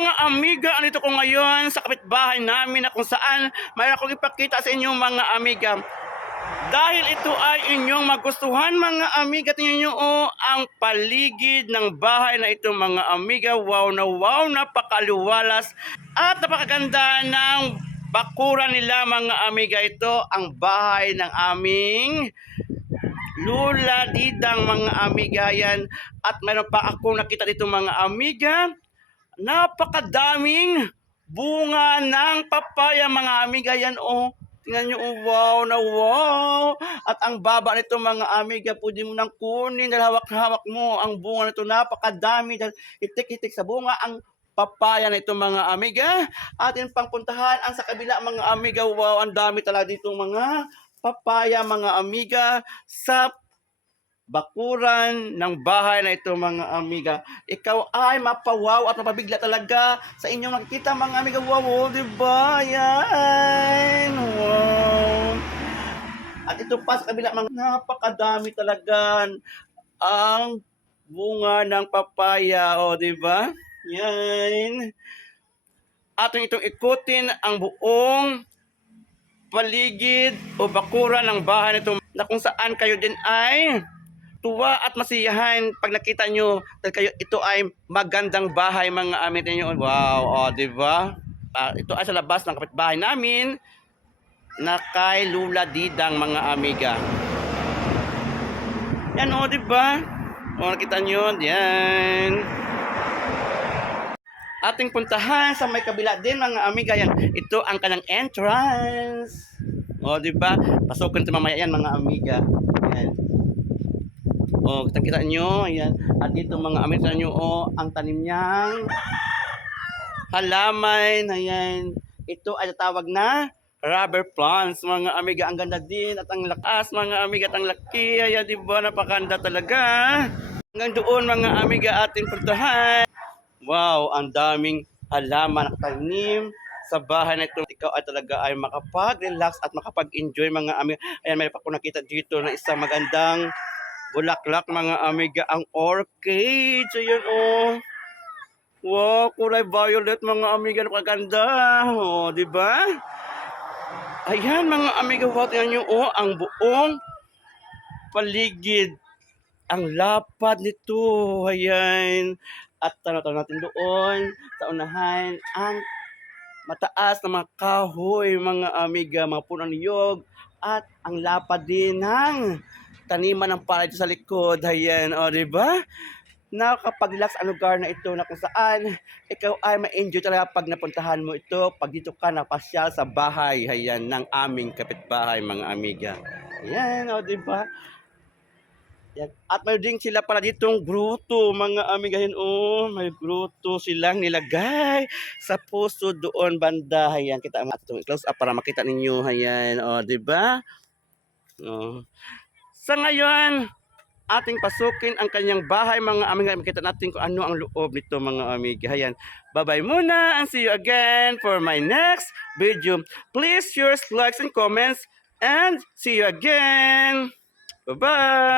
mga amiga, andito ko ngayon sa kapitbahay namin na kung saan mayroon akong ipakita sa inyo mga amiga. Dahil ito ay inyong magustuhan mga amiga, tingnan nyo ang paligid ng bahay na ito mga amiga. Wow, napakaluwalas at napakaganda ng bakuran nila mga amiga. Ito ang bahay ng aming Lula Didang mga amiga yan. At mayroon pa akong nakita dito mga amiga. Napakadaming bunga ng papaya mga amiga yan Tingnan nyo wow. At ang baba nito mga amiga, pwede mo nang kunin dahil hawak-hawak mo ang bunga nito. Napakadami dahil itik-itik sa bunga ang papaya na ito mga amiga. Atin pang puntahan ang sa kabila mga amiga. Wow, ang dami talaga dito mga papaya mga amiga sa bakuran ng bahay na ito mga amiga. Ikaw ay mapawaw at mapabigla talaga sa inyong makikita mga amiga. Wow, diba? Yan. Wow. At ito pa sa kabila mga napakadami talaga ang bunga ng papaya. Diba? Yan. Atin itong ikutin ang buong paligid o bakuran ng bahay na ito na kung saan kayo din ay tuwa at masiyahan pag nakita nyo dahil kayo ito ay magandang bahay mga amin nyo. Wow, di ba? Ito ay sa labas ng kapitbahay namin na kay Lula Didang mga amiga. Yan di ba? Nakita nyo, yan. Ating puntahan sa may kabila din mga amiga yan. Ito ang kanyang entrance. Di ba? Pasukin ito mamaya yan mga amiga. Yan. Kita nyo, ayan. At dito mga amiga nyo, ang tanim niyang halaman, ayan. Ito ay tatawag na rubber plants, mga amiga. Ang ganda din at ang lakas, mga amiga, at ang laki. Ayan, di ba? Napakanda talaga. Hanggang doon, mga amiga, ating puntahan. Wow, ang daming halaman nakatanim sa bahay na ito. Ikaw ay talaga ay makapag-relax at makapag-enjoy, mga amiga. Ayan, may pa ko nakita dito na isang magandang bulaklak mga amiga, ang orchid. So yun wow, kulay violet mga amiga, napakaganda. Di ba? Ayan mga amiga, wow, tingnan nyo ang buong paligid. Ang lapad nito. Ayan. At tanaw natin doon sa unahan ang mataas na mga kahoy mga amiga, mga punong niyog. At ang lapad din ng taniman ng palay sa likod. Ayan, di ba? Nakakapag-relax ang lugar na ito na kung saan ikaw ay ma-enjoy talaga pag napuntahan mo ito. Pag dito ka napasyal sa bahay, ayan, ng aming kapitbahay, mga amiga. Ayan, di ba? Yan. At may din sila pala ditong gruto, mga amiga. Yan, may gruto silang nilagay sa puso doon banda. Ayan, kita mo itong close up para makita ninyo. Ayan, di ba? Sa ngayon, ating pasukin ang kanyang bahay mga amiga. Makita natin kung ano ang loob nito mga amiga. Ayan. Bye-bye muna and see you again for my next video. Please share, likes, and comments and see you again. Bye-bye!